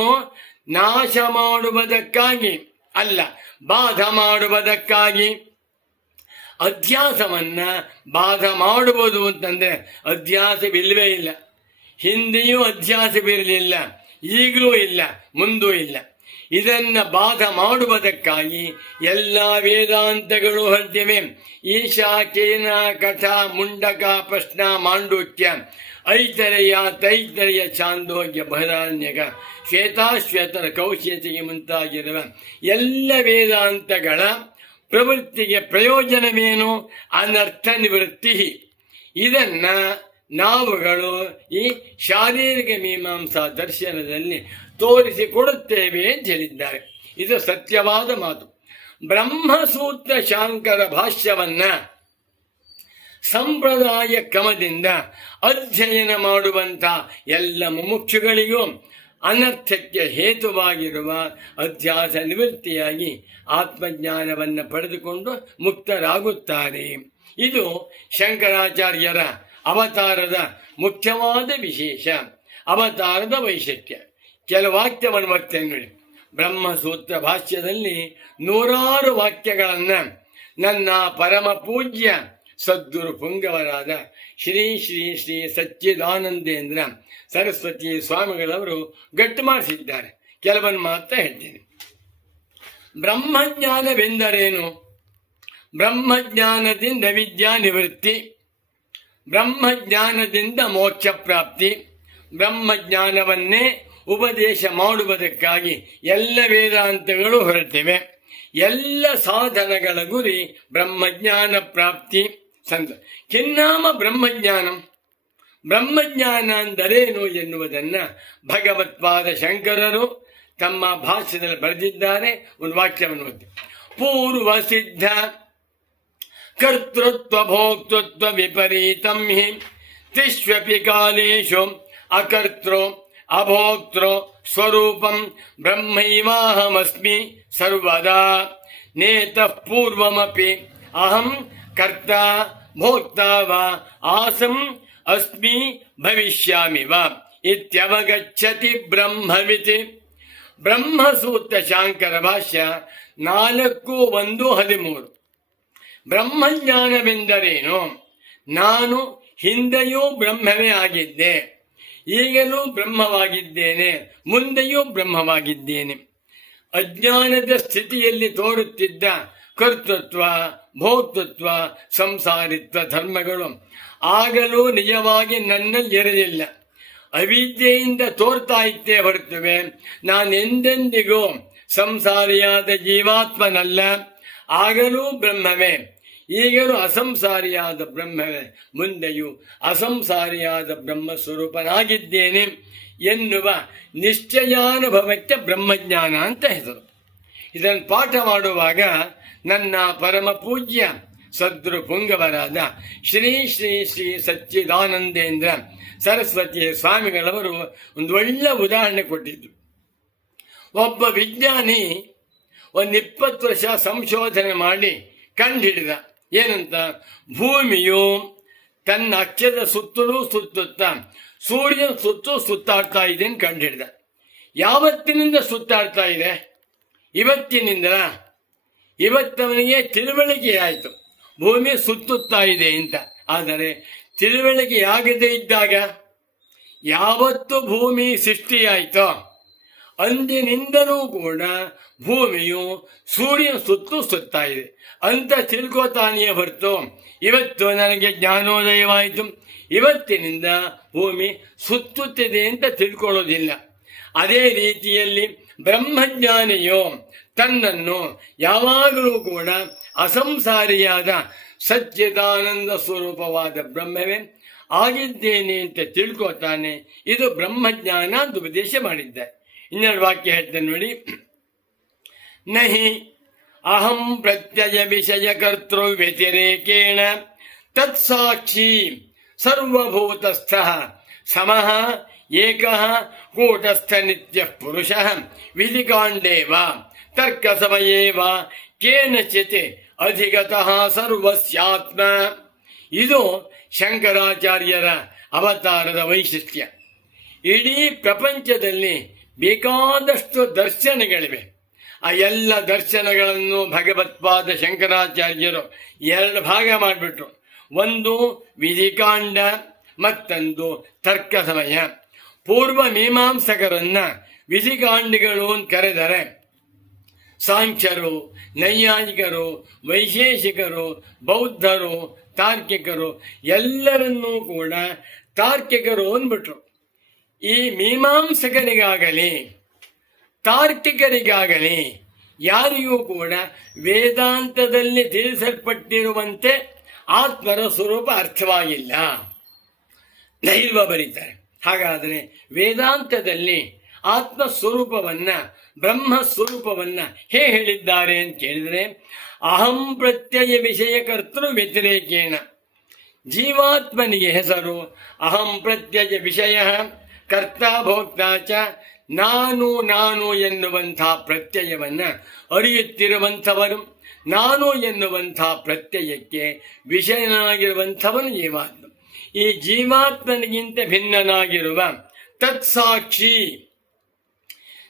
ನಾಶ ಮಾಡುವುದಕ್ಕಾಗಿ ಅಲ್ಲ, ಬಾಧ ಮಾಡುವುದಕ್ಕಾಗಿ. ಅಧ್ಯಾಸವನ್ನ ಬಾಧ ಮಾಡುವುದು ಅಂತಂದ್ರೆ ಅಧ್ಯಾಸವಿಲ್ಲವೇ ಇಲ್ಲ. ಹಿಂದೆಯೂ ಅಧ್ಯಾಸವಿರಲಿಲ್ಲ, ಈಗಲೂ ಇಲ್ಲ, ಮುಂದೂ ಇಲ್ಲ. ಇದನ್ನ ಬಾಧ ಮಾಡುವುದಕ್ಕಾಗಿ ಎಲ್ಲ ವೇದಾಂತಗಳು ಹೊರಟಿವೆ. ಈಶಾ, ಕೇನ, ಕಠ, ಮುಂಡಕ, ಪ್ರಶ್ನ, ಮಾಂಡೂಕ್ಯ, ಐತರೆಯ, ತೈತರೆಯ, ಚಾಂದೋಗ್ಯ, ಬೃಹದಾರಣ್ಯಕ, ಶ್ವೇತಾಶ್ವೇತರ, ಕೌಶಿತಿಗೆ ಮುಂತಾಗಿರುವ ಎಲ್ಲ ವೇದಾಂತಗಳ ಪ್ರವೃತ್ತಿಗೆ ಪ್ರಯೋಜನವೇನು? ಅನರ್ಥ ನಿವೃತ್ತಿ. ಇದನ್ನ ನಾವುಗಳು ಈ ಶಾರೀರಿಕ ಮೀಮಾಂಸಾ ದರ್ಶನದಲ್ಲಿ ತೋರಿಸಿಕೊಡುತ್ತೇವೆ ಅಂತ ಹೇಳಿದ್ದಾರೆ. ಇದು ಸತ್ಯವಾದ ಮಾತು. ಬ್ರಹ್ಮಸೂತ್ರ ಶಾಂಕರ ಭಾಷ್ಯವನ್ನ ಸಂಪ್ರದಾಯ ಕ್ರಮದಿಂದ ಅಧ್ಯಯನ ಮಾಡುವಂಥ ಎಲ್ಲ ಮುಮುಕ್ಷುಗಳಿಗೂ ಅನರ್ಥಕ್ಕೆ ಹೇತುವಾಗಿರುವ ಅಧ್ಯಾಸ ನಿವೃತ್ತಿಯಾಗಿ ಆತ್ಮಜ್ಞಾನವನ್ನು ಪಡೆದುಕೊಂಡು ಮುಕ್ತರಾಗುತ್ತಾರೆ. ಇದು ಶಂಕರಾಚಾರ್ಯರ ಅವತಾರದ ಮುಖ್ಯವಾದ ವಿಶೇಷ, ಅವತಾರದ ವೈಶಿಷ್ಟ್ಯ. ಕೆಲವು ವಾಕ್ಯವನ್ನು ಬರ್ತೇನೆ ನೋಡಿ. ಬ್ರಹ್ಮಸೂತ್ರ ಭಾಷ್ಯದಲ್ಲಿ 100 ವಾಕ್ಯಗಳನ್ನು ನನ್ನ ಪರಮ ಪೂಜ್ಯ ಸದ್ಗುರು ಪುಂಗವರಾದ ಶ್ರೀ ಶ್ರೀ ಶ್ರೀ ಸಚ್ಚಿದಾನಂದೇಂದ್ರ ಸರಸ್ವತಿ ಸ್ವಾಮಿಗಳವರು ಗಟ್ಟು ಮಾಡಿಸಿದ್ದಾರೆ. ಕೆಲವನ್ನು ಮಾತ್ರ ಹೇಳ್ತೀನಿ. ಬ್ರಹ್ಮಜ್ಞಾನವೆಂದರೇನು? ಬ್ರಹ್ಮಜ್ಞಾನದಿಂದ ವಿದ್ಯಾ ನಿವೃತ್ತಿ, ಬ್ರಹ್ಮಜ್ಞಾನದಿಂದ ಮೋಕ್ಷ ಪ್ರಾಪ್ತಿ. ಬ್ರಹ್ಮಜ್ಞಾನವನ್ನೇ ಉಪದೇಶ ಮಾಡುವುದಕ್ಕಾಗಿ ಎಲ್ಲ ವೇದಾಂತಗಳು ಹೊರಟಿವೆ. ಎಲ್ಲ ಸಾಧನಗಳ ಗುರಿ ಬ್ರಹ್ಮಜ್ಞಾನ ಪ್ರಾಪ್ತಿ. ಕಿನ್ನಾಮ ಬ್ರಹ್ಮಜ್ಞಾನಂ. ಬ್ರಹ್ಮಜ್ಞಾನ ಅಂದರೇನು ಎನ್ನುವುದನ್ನು ಭಗವತ್ಪಾದ ಶಂಕರರು ತಮ್ಮ ಭಾಷ್ಯದಲ್ಲಿ ಬರೆದಿದ್ದಾರೆ. ಒಂದು ವಾಕ್ಯವನ್ನು ಓದಿ. ಪೂರ್ವ ಸಿದ್ಧ ಕರ್ತೃತ್ವ ಭೋಕ್ತೃತ್ವ ವಿಪರೀತಂ ಹಿ ತಿಷ್ವಪಿ ಕಾಲೇಶು ಅಕರ್ತೃ ಅಭೋಕ್ತೃ ಸ್ವರೂಪಂ ಬ್ರಹ್ಮೈವಾಹಮಸ್ಮಿ ಸರ್ವದಾ ನೇತಃ ಪೂರ್ವಮಪಿ ಅಹಂ ಕರ್ತ ಭೋಕ್ತಾ ವಾ ಆಸಂ ಅಸ್ಮಿ ಭವಿಷ್ಯಾಮಿ ವಾ ಇತ್ಯವಗಚ್ಚತಿ ಬ್ರಹ್ಮವಿತಿ. ಬ್ರಹ್ಮಸೂತ್ರ ಶಾಂಕರ ಭಾಷ್ಯ 4:1-13. ಬ್ರಹ್ಮಜ್ಞಾನವೆಂದರೇನು? ನಾನು ಹಿಂದೆಯೂ ಬ್ರಹ್ಮವೇ ಆಗಿದ್ದೆ, ಈಗಲೂ ಬ್ರಹ್ಮವಾಗಿದ್ದೇನೆ, ಮುಂದೆಯೂ ಬ್ರಹ್ಮವಾಗಿದ್ದೇನೆ. ಅಜ್ಞಾನದ ಸ್ಥಿತಿಯಲ್ಲಿ ತೋರುತ್ತಿದ್ದ ಕರ್ತೃತ್ವ, ಭೋಕ್ತೃತ್ವ, ಸಂಸಾರಿತ್ವ ಧರ್ಮಗಳು ಆಗಲೂ ನಿಜವಾಗಿ ನನ್ನಲ್ಲಿರಲಿಲ್ಲ. ಅವಿದ್ಯೆಯಿಂದ ತೋರ್ತಾ ಇತ್ತೇ ಹೊರತುವೆ ನಾನೆಂದೆಂದಿಗೂ ಸಂಸಾರಿಯಾದ ಜೀವಾತ್ಮನಲ್ಲ. ಆಗಲೂ ಬ್ರಹ್ಮವೇ, ಈಗಲೂ ಅಸಂಸಾರಿಯಾದ ಬ್ರಹ್ಮವೇ, ಮುಂದೆಯೂ ಅಸಂಸಾರಿಯಾದ ಬ್ರಹ್ಮ ಸ್ವರೂಪನಾಗಿದ್ದೇನೆ ಎನ್ನುವ ನಿಶ್ಚಯಾನುಭವಕ್ಕೆ ಬ್ರಹ್ಮಜ್ಞಾನ ಅಂತ ಹೆಸರು. ಇದನ್ನು ಪಾಠ ಮಾಡುವಾಗ ನನ್ನ ಪರಮ ಪೂಜ್ಯ ಸದ್ಗುರು ಪುಂಗವರಾದ ಶ್ರೀ ಶ್ರೀ ಶ್ರೀ ಸಚ್ಚಿದಾನಂದೇಂದ್ರ ಸರಸ್ವತಿ ಸ್ವಾಮಿಗಳವರು ಒಂದು ಒಳ್ಳೆ ಉದಾಹರಣೆ ಕೊಟ್ಟಿದ್ದು. ಒಬ್ಬ ವಿಜ್ಞಾನಿ 20 ವರ್ಷ ಸಂಶೋಧನೆ ಮಾಡಿ ಕಂಡುಹಿಡಿದ. ಏನಂತ? ಭೂಮಿಯು ತನ್ನ ಅಕ್ಷದ ಸುತ್ತಲೂ ಸುತ್ತುತ್ತಾ ಸೂರ್ಯನ ಸುತ್ತಾಡ್ತಾ ಇದೆ ಅಂತ ಕಂಡುಹಿಡಿದ. ಯಾವತ್ತಿನಿಂದ ಸುತ್ತಾಡ್ತಾ ಇದೆ? ಇವತ್ತಿನಿಂದ. ಇವತ್ತವನಿಗೆ ತಿಳುವಳಿಕೆ ಆಯಿತು ಭೂಮಿ ಸುತ್ತುತ್ತಾ ಇದೆ ಅಂತ. ಆದರೆ ತಿಳುವಳಿಕೆಯಾಗದೇ ಇದ್ದಾಗ, ಯಾವತ್ತು ಭೂಮಿ ಸೃಷ್ಟಿಯಾಯಿತೋ ಅಂದಿನಿಂದಲೂ ಕೂಡ ಭೂಮಿಯು ಸೂರ್ಯನ ಸುತ್ತಾ ಇದೆ ಅಂತ ತಿಳ್ಕೋತಾನೆಯೇ ಹೊರತು ಇವತ್ತು ನನಗೆ ಜ್ಞಾನೋದಯವಾಯಿತು, ಇವತ್ತಿನಿಂದ ಭೂಮಿ ಸುತ್ತುತ್ತಿದೆ ಅಂತ ತಿಳ್ಕೊಳ್ಳೋದಿಲ್ಲ. ಅದೇ ರೀತಿಯಲ್ಲಿ ಬ್ರಹ್ಮಜ್ಞಾನಿಯು ತನ್ನನ್ನು ಯಾವಾಗಲೂ ಕೂಡ ಅಸಂಸಾರಿಯಾದ ಸಚ್ಚಿದಾನಂದ ಸ್ವರೂಪವಾದ ಬ್ರಹ್ಮವೇ ಆಗಿದ್ದೇನೆ ಅಂತ ತಿಳ್ಕೋತಾನೆ. ಇದು ಬ್ರಹ್ಮಜ್ಞಾನ ಅಂತ ಉಪದೇಶ ಮಾಡಿದ್ದಾರೆ. ಇನ್ನೆರಡು ವಾಕ್ಯ ಹೇಳ್ತೇನೆ ನೋಡಿ. ನಹಿ ಅಹಂ ಪ್ರತ್ಯಯ ವಿಷಯ ಕರ್ತೃ ವ್ಯತಿರೇಕೇಣ ತತ್ಸಾಕ್ಷಿ ಸರ್ವಭೂತಸ್ಥ ಸಮಃ ಏಕಃ ಕೂಟಸ್ಥ ನಿತ್ಯ ಪುರುಷ ವಿಧಿಕಾಂಡೇವ ತರ್ಕ ಸಮಯೇವ ಕೇನಚಿತ್ ಅಧಿಗತಃ ಸರ್ವಸ್ಯಾತ್ಮ. ಇದು ಶಂಕರಾಚಾರ್ಯರ ಅವತಾರದ ವೈಶಿಷ್ಟ್ಯ. ಇಡೀ ಪ್ರಪಂಚದಲ್ಲಿ ಬೇಕಾದಷ್ಟು ದರ್ಶನಗಳಿವೆ. ಆ ಎಲ್ಲ ದರ್ಶನಗಳನ್ನು ಭಗವತ್ಪಾದ ಶಂಕರಾಚಾರ್ಯರು 2 ಭಾಗ ಮಾಡಿಬಿಟ್ರು. ಒಂದು ವಿಧಿಕಾಂಡ, ಮತ್ತೊಂದು ತರ್ಕ ಸಮಯ. ಪೂರ್ವ ಮೀಮಾಂಸಕರನ್ನ ವಿಧಿಕಾಂಡಿಗಳು ಅಂತ ಕರೆದರೆ, ಸಾಂಖ್ಯರು, ನೈಯಾಯಿಕರು, ವೈಶೇಷಿಕರು, ಬೌದ್ಧರು, ತಾರ್ಕಿಕರು ಎಲ್ಲರನ್ನೂ ಕೂಡ ತಾರ್ಕಿಕರು ಅಂದ್ಬಿಟ್ರು. ಈ ಮೀಮಾಂಸಕರಿಗಾಗಲಿ ತಾರ್ಕಿಕರಿಗಾಗಲಿ ಯಾರಿಗೂ ಕೂಡ ವೇದಾಂತದಲ್ಲಿ ತಿಳಿಸಲ್ಪಟ್ಟಿರುವಂತೆ ಆತ್ಮರ ಸ್ವರೂಪ ಅರ್ಥವಾಗಿಲ್ಲ, ದೈವ ಬರೀತಾರೆ. ಹಾಗಾದರೆ ವೇದಾಂತದಲ್ಲಿ ಆತ್ಮ ಸ್ವರೂಪವನ್ನ, ಬ್ರಹ್ಮ ಸ್ವರೂಪವನ್ನ ಹೇಗೆ ಹೇಳಿದ್ದಾರೆ ಅಂತ ಕೇಳಿದರೆ, ಅಹಂ ಪ್ರತ್ಯಯ ವಿಷಯ ಕರ್ತೃ ವ್ಯತಿರೇಕೇಣ. ಜೀವಾತ್ಮನಿಗೆ ಹೆಸರು ಅಹಂ ಪ್ರತ್ಯಯ ವಿಷಯ ಕರ್ತ ಭೋಕ್ತ ಚ. ನಾನು ಎನ್ನುವಂಥ ಪ್ರತ್ಯಯವನ್ನ ಅರಿಯುತ್ತಿರುವಂಥವನು, ನಾನು ಎನ್ನುವಂಥ ಪ್ರತ್ಯಯಕ್ಕೆ ವಿಷಯನಾಗಿರುವಂಥವನು ಜೀವಾತ್ಮ. ಈ ಜೀವಾತ್ಮನಿಗಿಂತ ಭಿನ್ನನಾಗಿರುವ ತತ್ಸಾಕ್ಷಿ,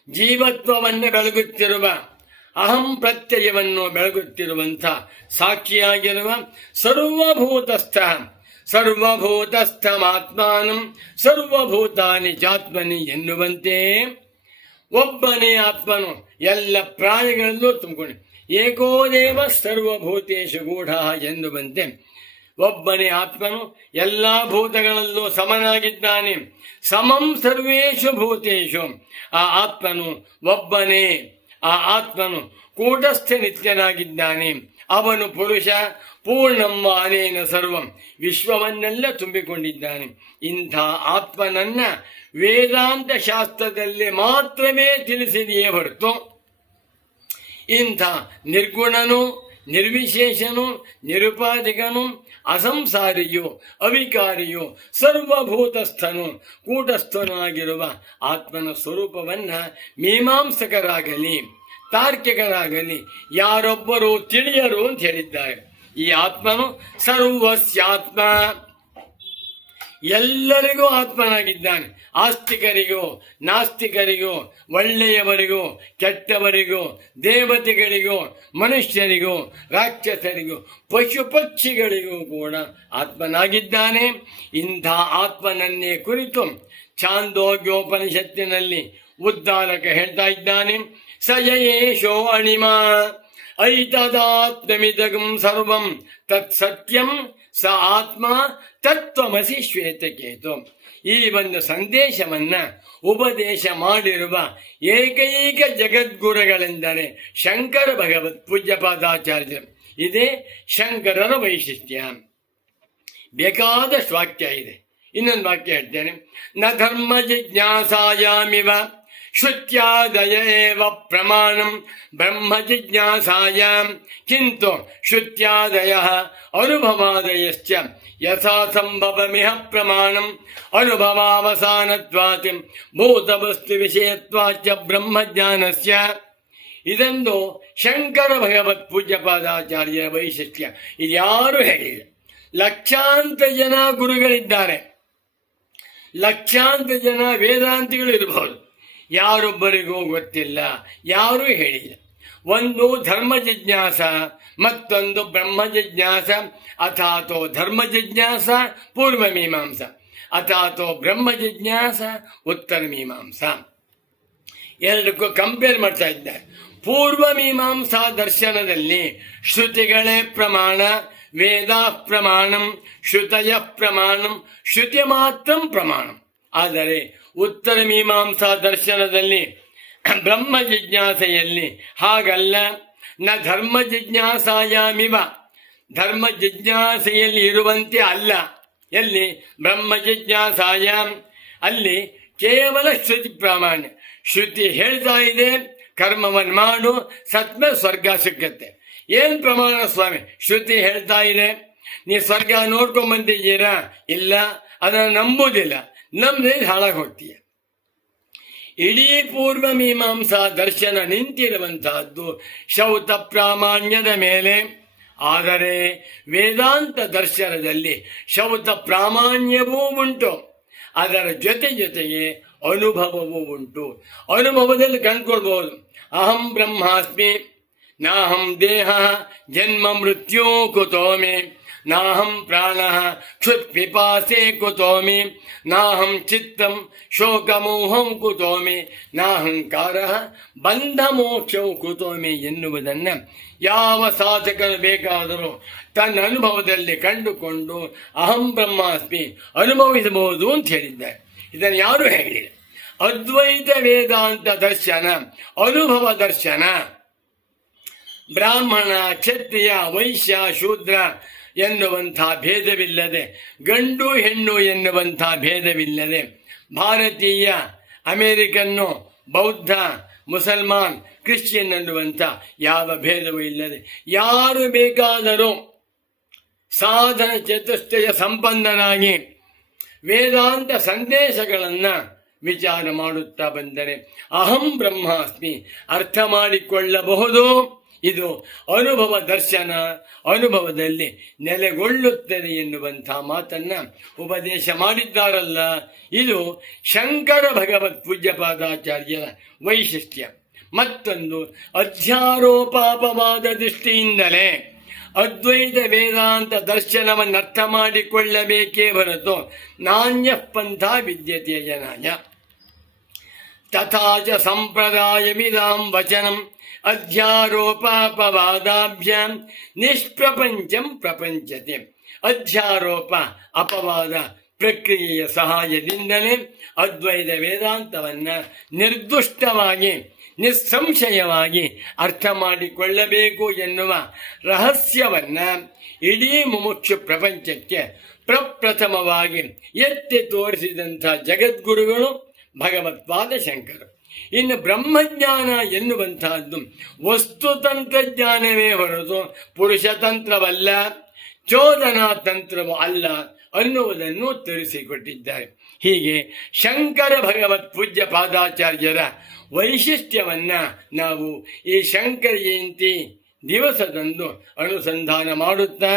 ಜೀವತ್ವವನ್ನು ಬೆಳಗುತ್ತಿರುವ ಅಹಂ ಪ್ರತ್ಯಯವನ್ನು ಬೆಳಗುತ್ತಿರುವಂಥ ಸಾಕ್ಷಿಯಾಗಿರುವ ಸರ್ವಭೂತಸ್ಥ, ಸರ್ವಭೂತಸ್ಥಮಾತ್ಮಾನಂ ಸರ್ವಭೂತಾನಿ ಚಾತ್ಮನಿ ಎನ್ನುವಂತೆ ಒಬ್ಬನೇ ಆತ್ಮನು ಎಲ್ಲ ಪ್ರಾಣಿಗಳಲ್ಲೂ ತುಂಬಿಕೊಂಡು ಏಕೋದೇವ ಸರ್ವಭೂತೇಶು ಗೂಢ ಎನ್ನುವಂತೆ ಒಬ್ಬನೇ ಆತ್ಮನು ಎಲ್ಲ ಭೂತಗಳಲ್ಲೂ ಸಮನಾಗಿದ್ದಾನೆ. ಸಮಂ ಸರ್ವೇಷು ಭೂತೇಶು. ಆ ಆತ್ಮನು ಒಬ್ಬನೇ, ಆ ಆತ್ಮನು ಕೂಟಸ್ಥ ನಿತ್ಯನಾಗಿದ್ದಾನೆ. ಅವನು ಪುರುಷ, ಪೂರ್ಣಮ್ಮ ಅನೇನ ಸರ್ವಂ, ವಿಶ್ವವನ್ನೆಲ್ಲ ತುಂಬಿಕೊಂಡಿದ್ದಾನೆ. ಇಂಥ ಆತ್ಮನನ್ನ ವೇದಾಂತ ಶಾಸ್ತ್ರದಲ್ಲಿ ಮಾತ್ರವೇ ತಿಳಿಸಿದೆಯೇ ಹೊರತು ಇಂಥ ನಿರ್ಗುಣನು, ನಿರ್ವಿಶೇಷನು, ನಿರುಪಾಧಿಕನು, ಅಸಂಸಾರಿಯು, ಅವಿಕಾರಿಯು, ಸರ್ವಭೂತಸ್ಥನು, ಕೂಟಸ್ಥನಾಗಿರುವ ಆತ್ಮನ ಸ್ವರೂಪವನ್ನ ಮೀಮಾಂಸಕರಾಗಲಿ ತಾರ್ಕಿಕರಾಗಲಿ ಯಾರೊಬ್ಬರು ತಿಳಿಯರು ಅಂತ ಹೇಳಿದ್ದಾರೆ. ಈ ಆತ್ಮನು ಸರ್ವಸ್ಯಾತ್ಮ. ಎಲ್ಲರಿಗೂ ಆತ್ಮನಾಗಿದ್ದಾನೆ. ಆಸ್ತಿಕರಿಗೂ ನಾಸ್ತಿಕರಿಗೂ, ಒಳ್ಳೆಯವರಿಗೂ ಕೆಟ್ಟವರಿಗೂ, ದೇವತೆಗಳಿಗೂ ಮನುಷ್ಯರಿಗೂ ರಾಕ್ಷಸರಿಗೂ ಪಶು ಪಕ್ಷಿಗಳಿಗೂ ಕೂಡ ಆತ್ಮನಾಗಿದ್ದಾನೆ. ಇಂಥ ಆತ್ಮನನ್ನೇ ಕುರಿತು ಛಾಂದೋಗ್ಯೋಪನಿಷತ್ತಿನಲ್ಲಿ ಉದ್ಧಾರಕ ಹೇಳ್ತಾ ಇದ್ದಾನೆ. ಸಯೇಶೋ ಅಣಿಮ ಐತದಾತ್ಮಮಿದಗಂ ಸರ್ವಂ ತತ್ ಸತ್ಯಂ ಸ ಆತ್ಮ ತತ್ವಮಸಿ ಶ್ವೇತಕೇತು. ಈ ಒಂದು ಸಂದೇಶವನ್ನ ಉಪದೇಶ ಮಾಡಿರುವ ಏಕೈಕ ಜಗದ್ಗುರುಗಳೆಂದರೆ ಶಂಕರ ಭಗವತ್ ಪೂಜ್ಯಪಾದಾಚಾರ್ಯರು. ಇದೇ ಶಂಕರರ ವೈಶಿಷ್ಟ್ಯ. ಬೇಕಾದಷ್ಟು ವಾಕ್ಯ ಇದೆ. ಇನ್ನೊಂದು ವಾಕ್ಯ ಹೇಳ್ತೇನೆ. ನ ಧರ್ಮ ಜಿಜ್ಞಾಸಾಯಾಮಿವ ಶ್ರುತ್ಯಾದಯ ಏವ ಪ್ರಮಾಣಂ ಬ್ರಹ್ಮ ಜಿಜ್ಞಾಸಾಯಾಂ ಕಿಂತು ಶ್ರುತ್ಯಾದಯಃ ಅನುಭವಾದಯಶ್ಚ ಯಥಾ ಸಂಭವಮಿಹ ಪ್ರಮಾಣಂ ಅನುಭವಾವಸಾನತ್ವಾತ್ ಭೂತವಸ್ತು ವಿಷಯತ್ವಾಚ ಬ್ರಹ್ಮಜ್ಞಾನಸ್ಯ. ಇದೊಂದು ಶಂಕರ ಭಗವತ್ ಪೂಜ್ಯಪಾದಾಚಾರ್ಯರ ವೈಶಿಷ್ಟ್ಯ. ಇದ್ಯಾರೂ ಹೇಳಿಲ್ಲ. ಲಕ್ಷಾಂತರ ಜನ ಗುರುಗಳಿದ್ದಾರೆ, ಲಕ್ಷಾಂತರ ಜನ ವೇದಾಂತಿಗಳು ಇರಬಹುದು, ಯಾರೊಬ್ಬರಿಗೂ ಗೊತ್ತಿಲ್ಲ, ಯಾರೂ ಹೇಳಿಲ್ಲ. ಒಂದು ಧರ್ಮ ಜಿಜ್ಞಾಸ, ಮತ್ತೊಂದು ಬ್ರಹ್ಮ ಜಿಜ್ಞಾಸ, ಅಥಾತೋ ಧರ್ಮ ಜಿಜ್ಞಾಸ ಪೂರ್ವ ಮೀಮಾಂಸ, ಅಥಾತೋ ಬ್ರಹ್ಮ ಜಿಜ್ಞಾಸ ಉತ್ತರ ಮೀಮಾಂಸ. ಎರಡಕ್ಕೂ ಕಂಪೇರ್ ಮಾಡ್ತಾ ಇದ್ದಾರೆ. ಪೂರ್ವ ಮೀಮಾಂಸಾ ದರ್ಶನದಲ್ಲಿ ಶ್ರುತಿಗಳೇ ಪ್ರಮಾಣ, ವೇದ ಪ್ರಮಾಣಂ, ಶ್ರುತಯ ಪ್ರಮಾಣಂ, ಶ್ರುತಿ ಮಾತ್ರ ಪ್ರಮಾಣಂ. ಆದರೆ ಉತ್ತರ ಮೀಮಾಂಸಾ ದರ್ಶನದಲ್ಲಿ ಬ್ರಹ್ಮ ಜಿಜ್ಞಾಸೆಯಲ್ಲಿ ಹಾಗಲ್ಲ. ನ ಧರ್ಮ ಜಿಜ್ಞಾಸಾಯಾಮಿವ, ಧರ್ಮ ಜಿಜ್ಞಾಸೆಯಲ್ಲಿ ಇರುವಂತೆ ಅಲ್ಲ. ಎಲ್ಲಿ? ಬ್ರಹ್ಮ ಜಿಜ್ಞಾಸಾಯಾಮ್. ಅಲ್ಲಿ ಕೇವಲ ಶ್ರುತಿ ಪ್ರಾಮಾಣ್ಯ. ಶ್ರುತಿ ಹೇಳ್ತಾ ಇದೆ ಕರ್ಮವನ್ನು ಮಾಡು, ಸತ್ಮ ಸ್ವರ್ಗ ಸಿಕ್ಕತ್ತೆ. ಏನ್ ಪ್ರಮಾಣ ಸ್ವಾಮಿ? ಶ್ರುತಿ ಹೇಳ್ತಾ ಇದೆ ನೀ ಸ್ವರ್ಗ ನೋಡ್ಕೊಂಡ್ ಬಂದಿದ್ದೀರಾ? ಇಲ್ಲ, ಅದನ್ನು ನಂಬುವುದಿಲ್ಲ. ನಮ್ದೇ ಹಾಳಾಗಿ ಹೋಗ್ತೀಯ. ಇಡೀ ಪೂರ್ವ ಮೀಮಾಂಸಾ ದರ್ಶನ ನಿಂತಿರುವಂತಹದ್ದು ಶೌತ ಪ್ರಾಮಾಣ್ಯದ ಮೇಲೆ. ಆದರೆ ವೇದಾಂತ ದರ್ಶನದಲ್ಲಿ ಶೌತ ಪ್ರಾಮಾಣ್ಯವೂ ಉಂಟು, ಅದರ ಜೊತೆಗೆ ಅನುಭವವೂ ಉಂಟು. ಅನುಭವದಲ್ಲಿ ಕಂಡುಕೊಳ್ಬಹುದು. ಅಹಂ ಬ್ರಹ್ಮಾಸ್ಮಿ, ನಾಹಂ ದೇಹ ಜನ್ಮ ಮೃತ್ಯು ಕುತೋ ಮೇ, ನಾಹಂ ಪ್ರಾಣ ಕ್ಷುತ್ ಪಿಪಾಸೆ ಕುತೋ ಮೇ, ನಾಹಂ ಚಿತ್ತಂ ಶೋಕಮೋಹಂ ಕುತೋ ಮೇ, ನಾಹಂಕಾರ ಬಂಧ ಮೋಕ್ಷವು ಕುತೋ ಮೇ ಎನ್ನುವುದನ್ನು ಯಾವ ಸಾಧಕರು ಬೇಕಾದರೂ ತನ್ನ ಅನುಭವದಲ್ಲಿ ಕಂಡುಕೊಂಡು ಅಹಂ ಬ್ರಹ್ಮಾಸ್ಮಿ ಅನುಭವಿಸಬಹುದು ಅಂತ ಹೇಳಿದ್ದಾರೆ. ಇದನ್ನು ಯಾರೂ ಹೇಳಿಲ್ಲ. ಅದ್ವೈತ ವೇದಾಂತ ದರ್ಶನ ಅನುಭವ ದರ್ಶನ. ಬ್ರಾಹ್ಮಣ, ಕ್ಷತ್ರಿಯ, ವೈಶ್ಯ, ಶೂದ್ರ ಎನ್ನುವಂಥ ಭೇದವಿಲ್ಲದೆ, ಗಂಡು ಹೆಣ್ಣು ಎನ್ನುವಂಥ ಭೇದವಿಲ್ಲದೆ, ಭಾರತೀಯ, ಅಮೇರಿಕನ್ನು, ಬೌದ್ಧ, ಮುಸಲ್ಮಾನ್, ಕ್ರಿಶ್ಚಿಯನ್ ಅನ್ನುವಂಥ ಯಾವ ಭೇದವೂ ಇಲ್ಲದೆ ಯಾರು ಬೇಕಾದರೂ ಸಾಧನ ಚತುಷ್ಟಯ ಸಂಪನ್ನರಾಗಿ ವೇದಾಂತ ಸಂದೇಶಗಳನ್ನು ವಿಚಾರ ಮಾಡುತ್ತಾ ಬಂದರೆ ಅಹಂ ಬ್ರಹ್ಮಾಸ್ಮಿ ಅರ್ಥ ಮಾಡಿಕೊಳ್ಳಬಹುದು. ಇದು ಅನುಭವ ದರ್ಶನ, ಅನುಭವದಲ್ಲಿ ನೆಲೆಗೊಳ್ಳುತ್ತದೆ ಎನ್ನುವಂಥ ಮಾತನ್ನ ಉಪದೇಶ ಮಾಡಿದ್ದಾರಲ್ಲ. ಇದು ಶಂಕರ ಭಗವತ್ ಪೂಜ್ಯಪಾದಾಚಾರ್ಯರ ವೈಶಿಷ್ಟ್ಯ. ಮತ್ತೊಂದು ಅಧ್ಯಾರೋಪಾಪವಾದ ದೃಷ್ಟಿಯಿಂದಲೇ ಅದ್ವೈತ ವೇದಾಂತ ದರ್ಶನವನ್ನು ಅರ್ಥ ಮಾಡಿಕೊಳ್ಳಬೇಕೇ ಹೊರತು ನಾಣ್ಯ ಪಂಥ ವಿದ್ಯತೆ ಜನಾಯ. ತಥಾಚ ಸಂಪ್ರದಾಯಮಿದಾಂ ವಚನಂ ಅಧ್ಯಾರೋಪಾಪವಾದಾಭ್ಯಾಂ ನಿಷ್ಪ್ರಪಂಚಂ ಪ್ರಪಂಚತೆ. ಅಧ್ಯಾರೋಪ ಅಪವಾದ ಪ್ರಕ್ರಿಯೆಯ ಸಹಾಯದಿಂದಲೇ ಅದ್ವೈತ ವೇದಾಂತವನ್ನು ನಿರ್ದುಷ್ಟವಾಗಿ ನಿಸ್ಸಂಶಯವಾಗಿ ಅರ್ಥ ಮಾಡಿಕೊಳ್ಳಬೇಕು ಎನ್ನುವ ರಹಸ್ಯವನ್ನು ಇಡೀ ಮುಮುಕ್ಷು ಪ್ರಪಂಚಕ್ಕೆ ಪ್ರಪ್ರಥಮವಾಗಿ ಎತ್ತಿ ತೋರಿಸಿದಂಥ ಜಗದ್ಗುರುಗಳು ಭಗವತ್ಪಾದ ಶಂಕರರು. ಇನ್ನು ಬ್ರಹ್ಮಜ್ಞಾನ ಎನ್ನುವಂತಹದ್ದು ವಸ್ತುತಂತ್ರಜ್ಞಾನವೇ ಹೊರತು ಪುರುಷತಂತ್ರವಲ್ಲ, ಚೋದನಾ ತಂತ್ರವೂ ಅಲ್ಲ ಅನ್ನುವುದನ್ನು ತಿಳಿಸಿಕೊಟ್ಟಿದ್ದಾರೆ. ಹೀಗೆ ಶಂಕರ ಭಗವತ್ ಪೂಜ್ಯ ಪಾದಾಚಾರ್ಯರ ವೈಶಿಷ್ಟ್ಯವನ್ನ ನಾವು ಈ ಶಂಕರ ಜಯಂತಿ ದಿವಸದಂದು ಅನುಸಂಧಾನ ಮಾಡುತ್ತಾ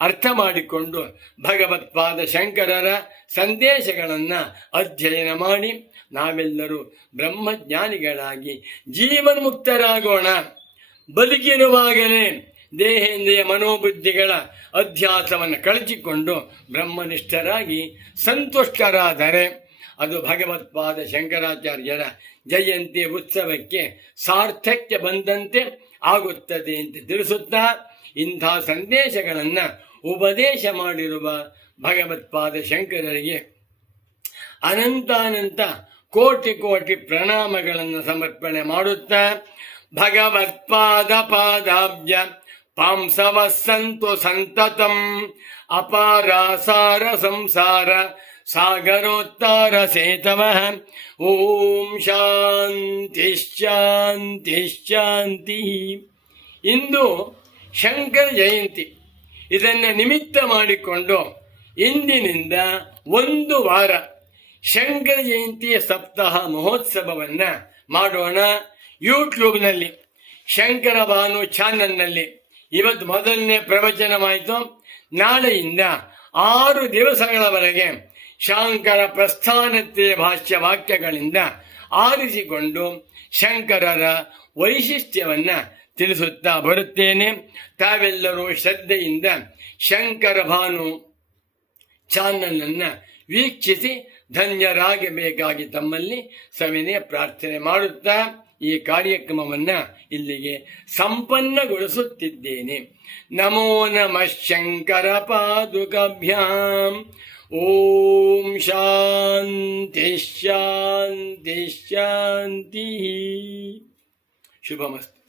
ಅರ್ಥ ಮಾಡಿಕೊಂಡು ಭಗವತ್ಪಾದ ಶಂಕರರ ಸಂದೇಶಗಳನ್ನು ಅಧ್ಯಯನ ಮಾಡಿ ನಾವೆಲ್ಲರೂ ಬ್ರಹ್ಮಜ್ಞಾನಿಗಳಾಗಿ ಜೀವನ್ಮುಕ್ತರಾಗೋಣ. ಬದುಕಿರುವಾಗಲೇ ದೇಹೇಂದ್ರಿಯ ಮನೋಬುದ್ಧಿಗಳ ಅಧ್ಯಾಸವನ್ನು ಕಳಚಿಕೊಂಡು ಬ್ರಹ್ಮನಿಷ್ಠರಾಗಿ ಸಂತುಷ್ಟರಾದರೆ ಅದು ಭಗವತ್ಪಾದ ಶಂಕರಾಚಾರ್ಯರ ಜಯಂತಿ ಉತ್ಸವಕ್ಕೆ ಸಾರ್ಥಕ್ಯ ಬಂದಂತೆ ಆಗುತ್ತದೆ ಅಂತ ತಿಳಿಸುತ್ತಾ, ಇಂಥ ಸಂದೇಶಗಳನ್ನು ಉಪದೇಶ ಮಾಡಿರುವ ಭಗವತ್ಪಾದ ಶಂಕರರಿಗೆ ಅನಂತಾನಂತ ಕೋಟಿ ಕೋಟಿ ಪ್ರಣಾಮಗಳನ್ನು ಸಮರ್ಪಣೆ ಮಾಡುತ್ತಾ, ಭಗವತ್ಪಾದ ಪಾದಾಬ್ಜ ಪಾಂಸವ ಸಂತು ಸಂತತಂ ಅಪಾರಾಸಾರ ಸಂಸಾರ ಸಾಗರೋತ್ತಾರ ಸೇತವಃ. ಓಂ ಶಾಂತಿ ಶಾಂತಿ ಶಾಂತಿ. ಇಂದು ಶಂಕರ ಜಯಂತಿ. ಇದನ್ನು ನಿಮಿತ್ತ ಮಾಡಿಕೊಂಡು ಇಂದಿನಿಂದ ಒಂದು ವಾರ ಶಂಕರ ಜಯಂತಿಯ ಸಪ್ತಾಹ ಮಹೋತ್ಸವವನ್ನು ಮಾಡೋಣ. ಯೂಟ್ಯೂಬ್ನಲ್ಲಿ ಶಂಕರ ಭಾನು ಚಾನಲ್ನಲ್ಲಿ ಇವತ್ತು ಮೊದಲನೇ ಪ್ರವಚನವಾಯಿತು. ನಾಳೆಯಿಂದ 6 ದಿವಸಗಳವರೆಗೆ ಶಂಕರ ಪ್ರಸ್ಥಾನತ್ರೆಯ ಭಾಷ್ಯ ವಾಕ್ಯಗಳಿಂದ ಆರಿಸಿಕೊಂಡು ಶಂಕರರ ವೈಶಿಷ್ಟ್ಯವನ್ನು ತಿಳಿಸುತ್ತಾ ಬರುತ್ತೇನೆ. ತಾವೆಲ್ಲರೂ ಶ್ರದ್ಧೆಯಿಂದ ಶಂಕರ ಭಾನು ಚಾನಲನ್ನು ವೀಕ್ಷಿಸಿ ಧನ್ಯರಾಗಬೇಕಾಗಿ ತಮ್ಮಲ್ಲಿ ಸವಿನಯ ಪ್ರಾರ್ಥನೆ ಮಾಡುತ್ತಾ ಈ ಕಾರ್ಯಕ್ರಮವನ್ನು ಇಲ್ಲಿಗೆ ಸಂಪನ್ನಗೊಳಿಸುತ್ತಿದ್ದೇನೆ. ನಮೋ ನಮಃ ಶಂಕರ ಪಾದುಕಾಭ್ಯಾಂ. ಓಂ ಶಾಂತಿ ಶಾಂತಿ ಶಾಂತಿ. ಶುಭಮಸ್ತು.